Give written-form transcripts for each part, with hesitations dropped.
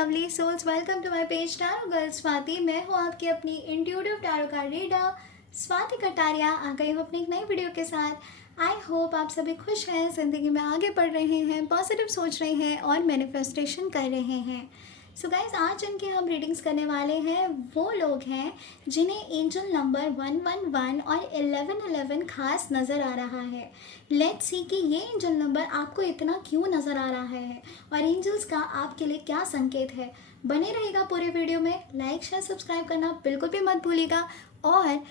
Lovely souls, welcome to my page tarot girl Swati. मैं हूँ आपकी अपनी intuitive tarot card reader Swati Kataria. आ गई हूँ अपनी एक नई वीडियो के साथ। आई होप आप सभी खुश हैं, ज़िंदगी में आगे बढ़ रहे हैं, पॉजिटिव सोच रहे हैं और मैनिफेस्टेशन कर रहे हैं। सो गाइज, आज जिनके हम रीडिंग्स करने वाले हैं वो लोग हैं जिन्हें एंजल नंबर 111 और 1111 खास नज़र आ रहा है। लेट्स सी कि ये एंजल नंबर आपको इतना क्यों नज़र आ रहा है और एंजल्स का आपके लिए क्या संकेत है। बने रहेगा पूरे वीडियो में। लाइक शेयर सब्सक्राइब करना बिल्कुल भी मत भूलिएगा और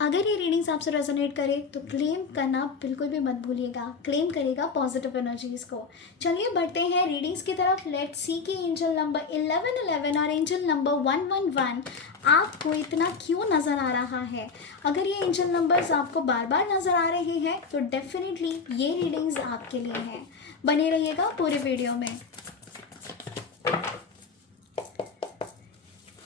अगर ये रीडिंग्स आपसे रेजोनेट करे तो क्लेम करना बिल्कुल भी मत भूलिएगा। क्लेम करेगा पॉजिटिव एनर्जीज को। चलिए बढ़ते हैं रीडिंग्स की तरफ। लेट्स सी कि एंजल नंबर 1111 और एंजल नंबर 111 आपको इतना क्यों नज़र आ रहा है। अगर ये एंजल नंबर्स आपको बार बार नज़र आ रहे हैं तो डेफिनेटली ये रीडिंग्स आपके लिए हैं। बने रहिएगा पूरे वीडियो में।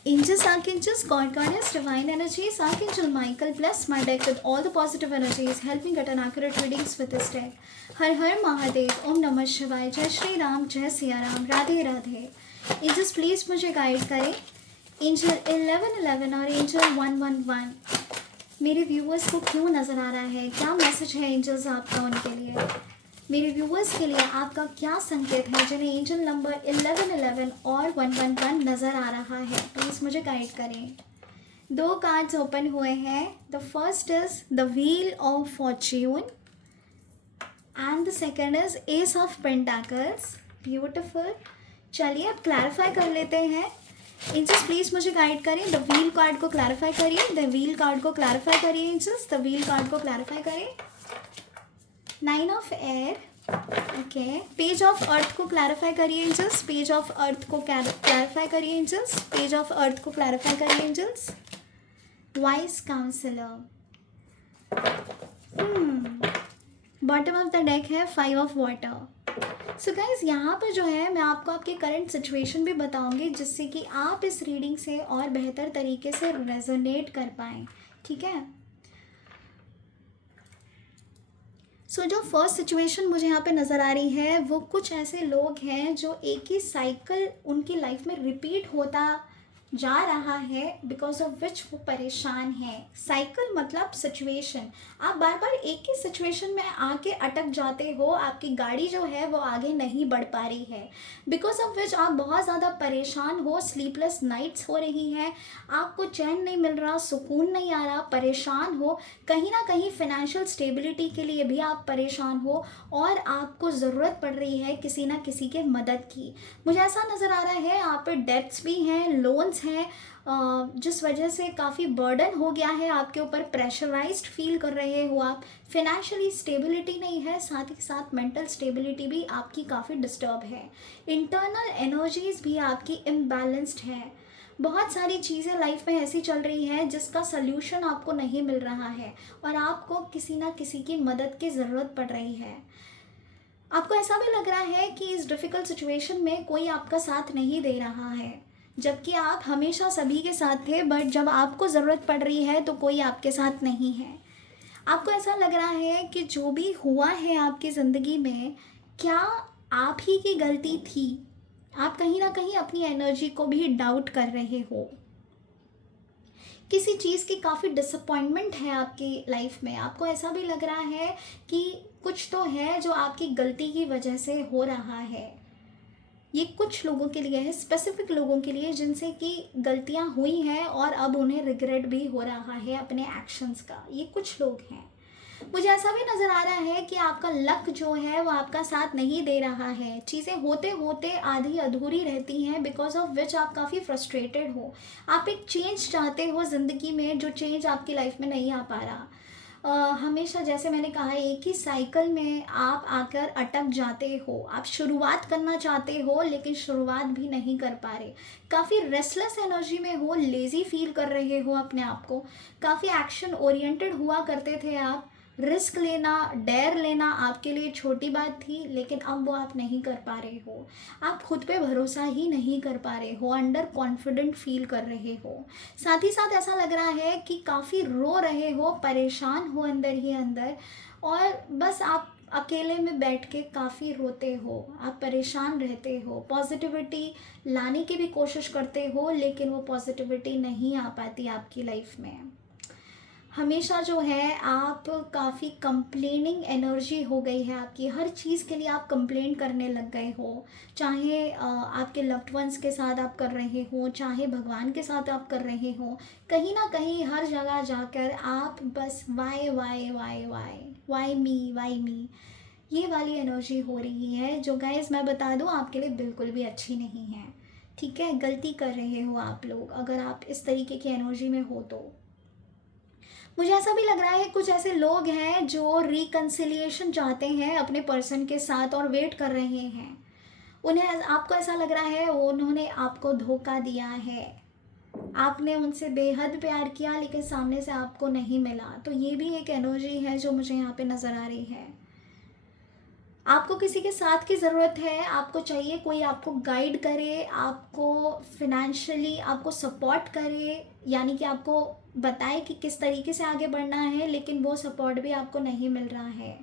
Angels, Archangels, God, Goddess, Divine Energies, Archangel Michael, bless my deck with all the positive energies. Help me get an accurate readings with this deck. हर हर महादेव, ओम नमः शिवाय, जय श्री राम, जय सिया राम, राधे राधे। Angels, प्लीज़ मुझे गाइड करें। एंजल 1111 और एंजल 111 मेरे viewers को क्यों नज़र आ रहा है, क्या मैसेज है एंजल्स आपका उनके लिए। मेरे व्यूअर्स के लिए आपका क्या संकेत है जिन्हें एंजल नंबर 1111 और 111 नज़र आ रहा है। प्लीज़ मुझे गाइड करें। दो कार्ड्स ओपन हुए हैं। The first is the wheel of Fortune and the second is S of pentacles. Beautiful. चलिए अब क्लैरिफाई कर लेते हैं। एंजल्स प्लीज़ मुझे गाइड करें। द व्हील कार्ड को क्लैरिफाई करिए। द व्हील कार्ड को क्लैरिफाई करिए एंजल्स। द व्हील कार्ड को क्लैरिफाई करें। 9 of air, okay. Page of earth को क्लैरिफाई करिए एंजल्स। पेज ऑफ अर्थ को क्लैरिफाई करिए एंजल्स। पेज ऑफ अर्थ को क्लैरिफाई करिए angels. Wise counsellor. Bottom of the deck है 5 ऑफ वाटर। सो गाइज, यहाँ पर जो है मैं आपको आपकी करंट सिचुएशन भी बताऊंगी जिससे कि आप इस रीडिंग से और बेहतर तरीके से रेजोनेट कर पाएँ। ठीक है। सो जो फर्स्ट सिचुएशन मुझे यहाँ पे नज़र आ रही है वो कुछ ऐसे लोग हैं जो एक ही साइकिल उनकी लाइफ में रिपीट होता जा रहा है, बिकॉज ऑफ विच वो परेशान है। साइकिल मतलब सिचुएशन। आप बार बार एक ही सिचुएशन में आके अटक जाते हो। आपकी गाड़ी जो है वो आगे नहीं बढ़ पा रही है, बिकॉज ऑफ विच आप बहुत ज़्यादा परेशान हो। स्लीपलेस नाइट्स हो रही हैं, आपको चैन नहीं मिल रहा, सुकून नहीं आ रहा, परेशान हो। कहीं ना कहीं फाइनेंशियल स्टेबिलिटी के लिए भी आप परेशान हो और आपको ज़रूरत पड़ रही है किसी ना किसी के मदद की। मुझे ऐसा नज़र आ रहा है यहाँ पे डेट्स भी हैं, लोन्स हैं, जिस वजह से काफ़ी बर्डन हो गया है आपके ऊपर। प्रेशराइज्ड फील कर रहे हो आप। फिनेंशियली स्टेबिलिटी नहीं है, साथ ही साथ मेंटल स्टेबिलिटी भी आपकी काफ़ी डिस्टर्ब है। इंटरनल एनर्जीज भी आपकी इम्बैलेंस्ड है। बहुत सारी चीज़ें लाइफ में ऐसी चल रही हैं जिसका सल्यूशन आपको नहीं मिल रहा है और आपको किसी ना किसी की मदद की ज़रूरत पड़ रही है। आपको ऐसा भी लग रहा है कि इस डिफ़िकल्ट सिचुएशन में कोई आपका साथ नहीं दे रहा है, जबकि आप हमेशा सभी के साथ थे, बट जब आपको ज़रूरत पड़ रही है तो कोई आपके साथ नहीं है। आपको ऐसा लग रहा है कि जो भी हुआ है आपकी ज़िंदगी में, क्या आप ही की गलती थी। आप कहीं ना कहीं अपनी एनर्जी को भी डाउट कर रहे हो। किसी चीज़ की काफ़ी डिसअपॉइंटमेंट है आपकी लाइफ में। आपको ऐसा भी लग रहा है कि कुछ तो है जो आपकी गलती की वजह से हो रहा है। ये कुछ लोगों के लिए है, स्पेसिफिक लोगों के लिए जिनसे कि गलतियां हुई हैं और अब उन्हें रिग्रेट भी हो रहा है अपने एक्शंस का। ये कुछ लोग हैं। मुझे ऐसा भी नज़र आ रहा है कि आपका लक जो है वो आपका साथ नहीं दे रहा है। चीज़ें होते होते आधी अधूरी रहती हैं, बिकॉज ऑफ विच आप काफ़ी फ्रस्ट्रेटेड हो। आप एक चेंज चाहते हो ज़िंदगी में, जो चेंज आपकी लाइफ में नहीं आ पा रहा। हमेशा जैसे मैंने कहा, एक ही साइकिल में आप आकर अटक जाते हो। आप शुरुआत करना चाहते हो लेकिन शुरुआत भी नहीं कर पा रहे। काफ़ी रेस्टलेस एनर्जी में हो, लेज़ी फील कर रहे हो अपने आप को। काफ़ी एक्शन ओरिएंटेड हुआ करते थे आप। रिस्क लेना, डेयर लेना आपके लिए छोटी बात थी, लेकिन अब वो आप नहीं कर पा रहे हो। आप खुद पे भरोसा ही नहीं कर पा रहे हो, अंडर कॉन्फिडेंट फील कर रहे हो। साथ ही साथ ऐसा लग रहा है कि काफ़ी रो रहे हो, परेशान हो अंदर ही अंदर, और बस आप अकेले में बैठ के काफ़ी रोते हो, आप परेशान रहते हो, पॉजिटिविटी लाने की भी कोशिश करते हो, लेकिन वो पॉजिटिविटी नहीं आ पाती आपकी लाइफ में। हमेशा जो है आप काफ़ी कंप्लेनिंग एनर्जी हो गई है आपकी, हर चीज़ के लिए आप कंप्लेन करने लग गए हो, चाहे आपके लव्ड वंस के साथ आप कर रहे हो, चाहे भगवान के साथ आप कर रहे हो, कहीं ना कहीं हर जगह जाकर आप बस why why why why why me, ये वाली एनर्जी हो रही है, जो गाइस मैं बता दूँ आपके लिए बिल्कुल भी अच्छी नहीं है। ठीक है, गलती कर रहे हो आप लोग अगर आप इस तरीके की एनर्जी में हो तो। मुझे ऐसा भी लग रहा है कुछ ऐसे लोग हैं जो रिकन्सिलिएशन चाहते हैं अपने पर्सन के साथ और वेट कर रहे हैं। उन्हें आपको ऐसा लग रहा है उन्होंने आपको धोखा दिया है, आपने उनसे बेहद प्यार किया लेकिन सामने से आपको नहीं मिला, तो ये भी एक एनर्जी है जो मुझे यहाँ पे नज़र आ रही है। आपको किसी के साथ की ज़रूरत है, आपको चाहिए कोई आपको गाइड करे, आपको फिनेंशियली आपको सपोर्ट करे, यानी कि आपको बताए कि किस तरीके से आगे बढ़ना है, लेकिन वो सपोर्ट भी आपको नहीं मिल रहा है।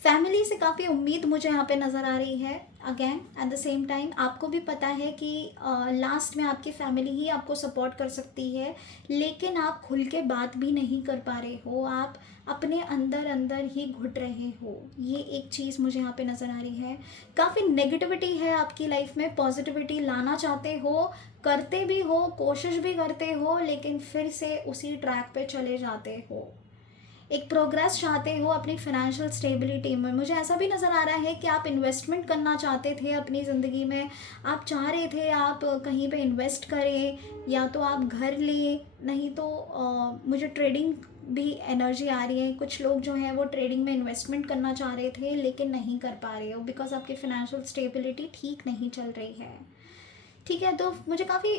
फैमिली से काफ़ी उम्मीद मुझे यहाँ पे नज़र आ रही है। Again at the same time आपको भी पता है कि लास्ट में आपकी फैमिली ही आपको सपोर्ट कर सकती है, लेकिन आप खुल के बात भी नहीं कर पा रहे हो, आप अपने अंदर अंदर ही घुट रहे हो। ये एक चीज़ मुझे यहाँ पे नज़र आ रही है। काफ़ी नेगेटिविटी है आपकी लाइफ में, पॉजिटिविटी लाना चाहते हो, करते भी हो, कोशिश भी करते हो, लेकिन फिर से उसी ट्रैक पे चले जाते हो। एक प्रोग्रेस चाहते हो अपनी फाइनेंशियल स्टेबिलिटी में। मुझे ऐसा भी नज़र आ रहा है कि आप इन्वेस्टमेंट करना चाहते थे अपनी ज़िंदगी में, आप चाह रहे थे आप कहीं पे इन्वेस्ट करें, या तो आप घर लें, नहीं तो मुझे ट्रेडिंग भी एनर्जी आ रही है। कुछ लोग जो हैं वो ट्रेडिंग में इन्वेस्टमेंट करना चाह रहे थे लेकिन नहीं कर पा रहे हो बिकॉज आपकी फाइनेंशियल स्टेबिलिटी ठीक नहीं चल रही है। ठीक है, तो मुझे काफ़ी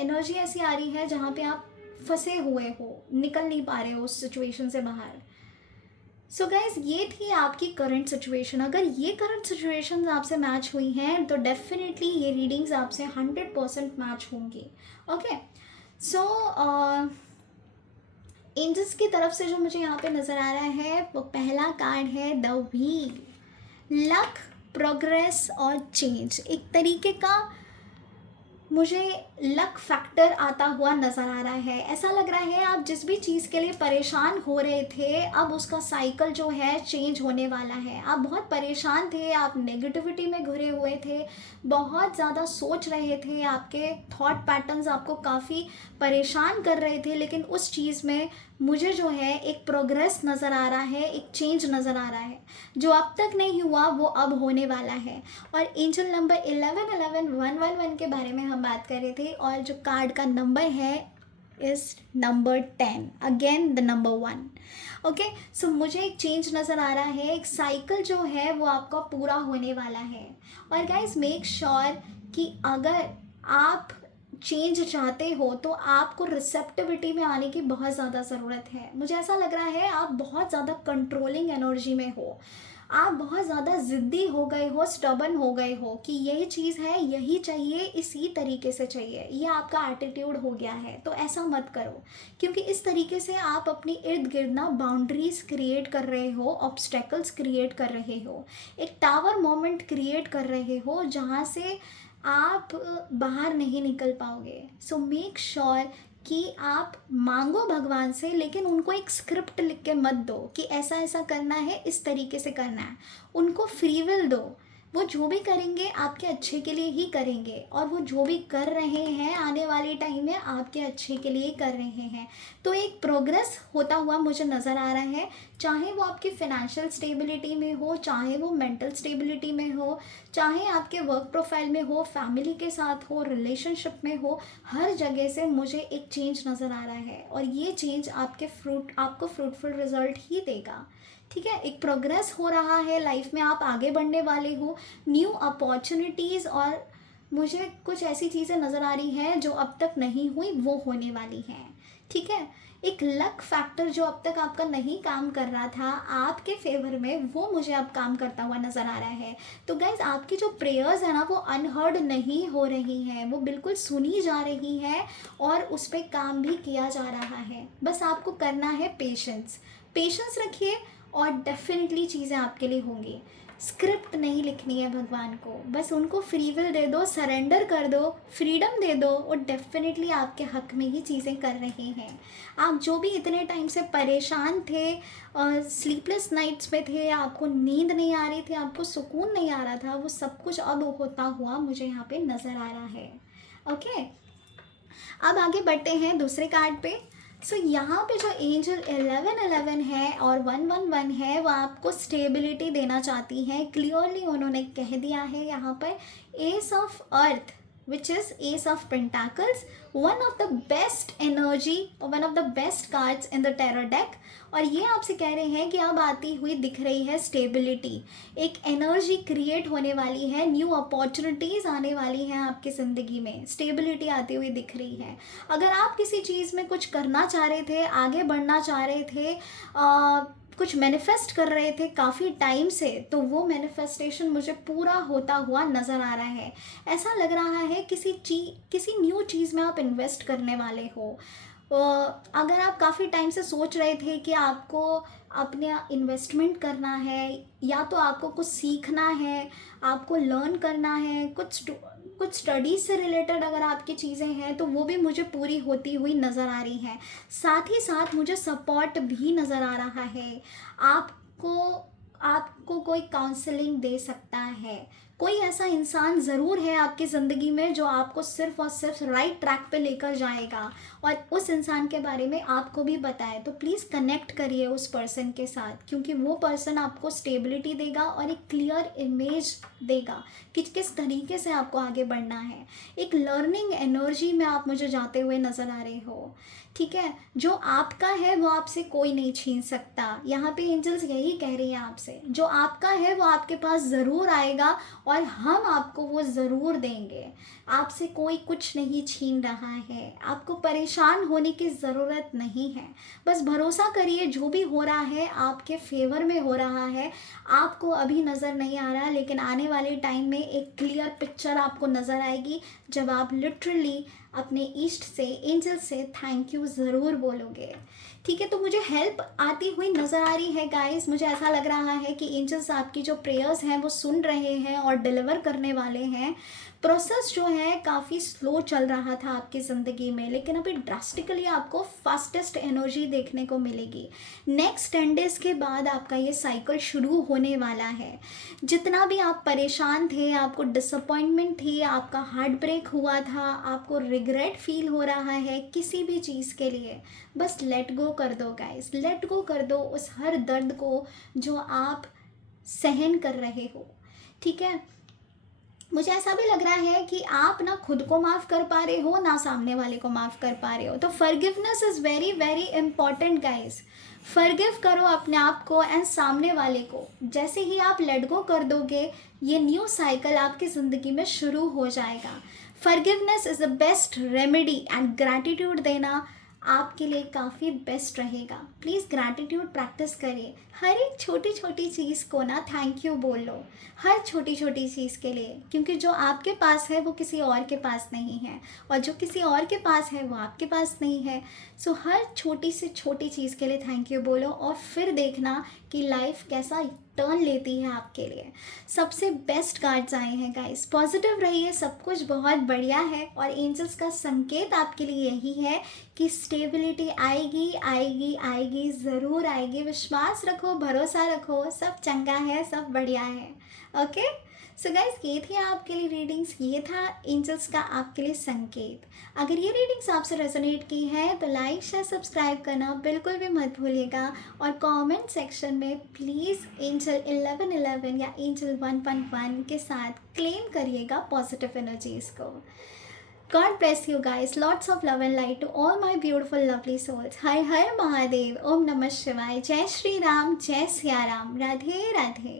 एनर्जी ऐसी आ रही है जहाँ पे आप फंसे हुए हो, निकल नहीं पा रहे हो उस सिचुएशन से बाहर। सो गाइज, ये थी आपकी करंट सिचुएशन। अगर ये करंट सिचुएशन आपसे मैच हुई हैं तो डेफिनेटली ये रीडिंग्स आपसे 100% मैच होंगी। ओके, सो एंजल्स की तरफ से जो मुझे यहाँ पे नज़र आ रहा है वो पहला कार्ड है द व्हील। लक, प्रोग्रेस और चेंज, एक तरीके का मुझे लक फैक्टर आता हुआ नज़र आ रहा है। ऐसा लग रहा है आप जिस भी चीज़ के लिए परेशान हो रहे थे, अब उसका साइकिल जो है चेंज होने वाला है। आप बहुत परेशान थे, आप नेगेटिविटी में घुरे हुए थे, बहुत ज़्यादा सोच रहे थे, आपके थॉट पैटर्न्स आपको काफ़ी परेशान कर रहे थे, लेकिन उस चीज़ में मुझे जो है एक प्रोग्रेस नज़र आ रहा है, एक चेंज नज़र आ रहा है। जो अब तक नहीं हुआ वो अब होने वाला है। और एंजल नंबर 1111 के बारे में हम बात कर रहे थे, और जो कार्ड का नंबर है is number 10, again the number 1। Okay, so मुझे एक चेंज नज़र आ रहा है, एक साइकिल जो है वो आपका पूरा होने वाला है। और गाइज, मेक श्योर कि अगर आप चेंज चाहते हो तो आपको रिसेप्टिविटी में आने की बहुत ज़्यादा ज़रूरत है। मुझे ऐसा लग रहा है आप बहुत ज़्यादा कंट्रोलिंग एनर्जी में हो, आप बहुत ज़्यादा ज़िद्दी हो गए हो, स्टबन हो गए हो कि यही चीज़ है, यही चाहिए, इसी तरीके से चाहिए, ये आपका एटीट्यूड हो गया है। तो ऐसा मत करो, क्योंकि इस तरीके से आप अपनी इर्द गिर्द ना बाउंड्रीज क्रिएट कर रहे हो, ऑब्स्टेकल्स क्रिएट कर रहे हो, एक टावर मोमेंट क्रिएट कर रहे हो जहाँ से आप बाहर नहीं निकल पाओगे। सो मेक श्योर कि आप मांगो भगवान से, लेकिन उनको एक स्क्रिप्ट लिख के मत दो कि ऐसा ऐसा करना है, इस तरीके से करना है। उनको फ्री विल दो, वो जो भी करेंगे आपके अच्छे के लिए ही करेंगे, और वो जो भी कर रहे हैं आने वाले टाइम में आपके अच्छे के लिए कर रहे हैं। तो एक प्रोग्रेस होता हुआ मुझे नज़र आ रहा है, चाहे वो आपकी फाइनेंशियल स्टेबिलिटी में हो, चाहे वो मेंटल स्टेबिलिटी में हो, चाहे आपके वर्क प्रोफाइल में हो, फैमिली के साथ हो, रिलेशनशिप में हो, हर जगह से मुझे एक चेंज नज़र आ रहा है, और ये चेंज आपको फ्रूटफुल रिजल्ट ही देगा। ठीक है, एक प्रोग्रेस हो रहा है लाइफ में, आप आगे बढ़ने वाले हो, न्यू अपॉर्चुनिटीज़, और मुझे कुछ ऐसी चीज़ें नज़र आ रही हैं जो अब तक नहीं हुई वो होने वाली हैं। ठीक है, एक लक फैक्टर जो अब तक आपका नहीं काम कर रहा था आपके फेवर में, वो मुझे अब काम करता हुआ नज़र आ रहा है। तो गाइज, आपकी जो प्रेयर्स है ना वो अनहर्ड नहीं हो रही हैं, वो बिल्कुल सुनी जा रही हैं, और उस पर काम भी किया जा रहा है। बस आपको करना है पेशेंस, पेशेंस रखिए, और डेफिनेटली चीज़ें आपके लिए होंगी। स्क्रिप्ट नहीं लिखनी है भगवान को, बस उनको फ्री विल दे दो, सरेंडर कर दो, फ्रीडम दे दो, और डेफिनेटली आपके हक में ही चीज़ें कर रहे हैं। आप जो भी इतने टाइम से परेशान थे, स्लीपलेस नाइट्स पे थे, आपको नींद नहीं आ रही थी, आपको सुकून नहीं आ रहा था, वो सब कुछ अब होता हुआ मुझे यहाँ पे नज़र आ रहा है। ओके, अब आगे बढ़ते हैं दूसरे कार्ड पे। सो यहाँ पे जो एंजल 1111 है और 111 है, वो आपको स्टेबिलिटी देना चाहती है। क्लियरली उन्होंने कह दिया है यहाँ पर, ace of earth which is ace of pentacles, one of the best energy और one of the best cards in the tarot deck. और ये आपसे कह रहे हैं कि अब आती हुई दिख रही है स्टेबिलिटी, एक एनर्जी क्रिएट होने वाली है, न्यू अपॉर्चुनिटीज़ आने वाली हैं आपकी ज़िंदगी में, स्टेबिलिटी आती हुई दिख रही है। अगर आप किसी चीज़ में कुछ करना चाह रहे थे, आगे बढ़ना चाह रहे थे, कुछ मैनिफेस्ट कर रहे थे काफ़ी टाइम से, तो वो मैनिफेस्टेशन मुझे पूरा होता हुआ नज़र आ रहा है। ऐसा लग रहा है किसी न्यू चीज़ में आप इन्वेस्ट करने वाले हो। अगर आप काफ़ी टाइम से सोच रहे थे कि आपको अपने इन्वेस्टमेंट करना है, या तो आपको कुछ सीखना है, आपको लर्न करना है, कुछ स्टडीज़ से रिलेटेड अगर आपकी चीज़ें हैं, तो वो भी मुझे पूरी होती हुई नज़र आ रही हैं। साथ ही साथ मुझे सपोर्ट भी नज़र आ रहा है। आपको कोई काउंसलिंग दे सकता है, कोई ऐसा इंसान ज़रूर है आपकी ज़िंदगी में जो आपको सिर्फ़ और सिर्फ राइट ट्रैक पे लेकर जाएगा, और उस इंसान के बारे में आपको भी बताए। तो प्लीज़ कनेक्ट करिए उस पर्सन के साथ, क्योंकि वो पर्सन आपको स्टेबिलिटी देगा और एक क्लियर इमेज देगा कि किस तरीके से आपको आगे बढ़ना है। एक लर्निंग एनर्जी में आप मुझे जाते हुए नज़र आ रहे हो। ठीक है, जो आपका है वो आपसे कोई नहीं छीन सकता। यहाँ पे एंजल्स यही कह रही हैं आपसे, जो आपका है वो आपके पास ज़रूर आएगा और हम आपको वो ज़रूर देंगे। आपसे कोई कुछ नहीं छीन रहा है, आपको परेशान होने की ज़रूरत नहीं है। बस भरोसा करिए, जो भी हो रहा है आपके फेवर में हो रहा है। आपको अभी नज़र नहीं आ रहा, लेकिन आने वाले टाइम में एक क्लियर पिक्चर आपको नज़र आएगी, जब आप लिटरली अपने ईस्ट से, एंजल से थैंक यू ज़रूर बोलोगे। ठीक है, तो मुझे हेल्प आती हुई नज़र आ रही है गाइस। मुझे ऐसा लग रहा है कि एंजल्स आपकी जो प्रेयर्स हैं वो सुन रहे हैं और डिलीवर करने वाले हैं। प्रोसेस जो है काफ़ी स्लो चल रहा था आपकी ज़िंदगी में, लेकिन अभी ड्रास्टिकली आपको फास्टेस्ट एनर्जी देखने को मिलेगी। नेक्स्ट 10 डेज़ के बाद आपका ये साइकिल शुरू होने वाला है। जितना भी आप परेशान थे, आपको डिसअपॉइंटमेंट थी, आपका हार्ट ब्रेक हुआ था, आपको रिग्रेट फील हो रहा है किसी भी चीज़ के लिए, बस लेट गो कर दो गाइस, लेट गो कर दो उस हर दर्द को जो आप सहन कर रहे हो। ठीक है, मुझे ऐसा भी लग रहा है कि आप ना खुद को माफ़ कर पा रहे हो, ना सामने वाले को माफ़ कर पा रहे हो। तो forgiveness is very very important guys. Forgive करो अपने आप को एंड सामने वाले को। जैसे ही आप लेट गो कर दोगे, ये न्यू साइकिल आपकी ज़िंदगी में शुरू हो जाएगा। Forgiveness is the best remedy, and gratitude देना आपके लिए काफ़ी बेस्ट रहेगा। प्लीज़ ग्रैटिट्यूड प्रैक्टिस करिए। हर एक छोटी छोटी चीज़ को ना थैंक यू बोल लो, हर छोटी छोटी चीज़ के लिए, क्योंकि जो आपके पास है वो किसी और के पास नहीं है, और जो किसी और के पास है वो आपके पास नहीं है। सो हर छोटी से छोटी चीज़ के लिए थैंक यू बोलो, और फिर देखना कि लाइफ कैसा टर्न लेती है आपके लिए। सबसे बेस्ट कार्ड्स आए हैं गाइस। पॉजिटिव रहिए, सब कुछ बहुत बढ़िया है, और एंजल्स का संकेत आपके लिए यही है कि स्टेबिलिटी आएगी आएगी आएगी, ज़रूर आएगी। विश्वास रखो, भरोसा रखो, सब चंगा है, सब बढ़िया है। ओके, सो गाइस, ये थी आपके लिए रीडिंग्स, ये था एंजल्स का आपके लिए संकेत। अगर ये रीडिंग्स आपसे रेजोनेट की है तो लाइक शेयर सब्सक्राइब करना बिल्कुल भी मत भूलिएगा, और कमेंट सेक्शन में प्लीज़ एंजल 1111 या एंजल 111 के साथ क्लेम करिएगा पॉजिटिव एनर्जीज़ को। God bless you guys. Lots of love and light to all my beautiful lovely souls. Har Har Mahadev. Om Namah Shivaya. Jai Shri Ram. Jai Siya Ram. Radhe Radhe.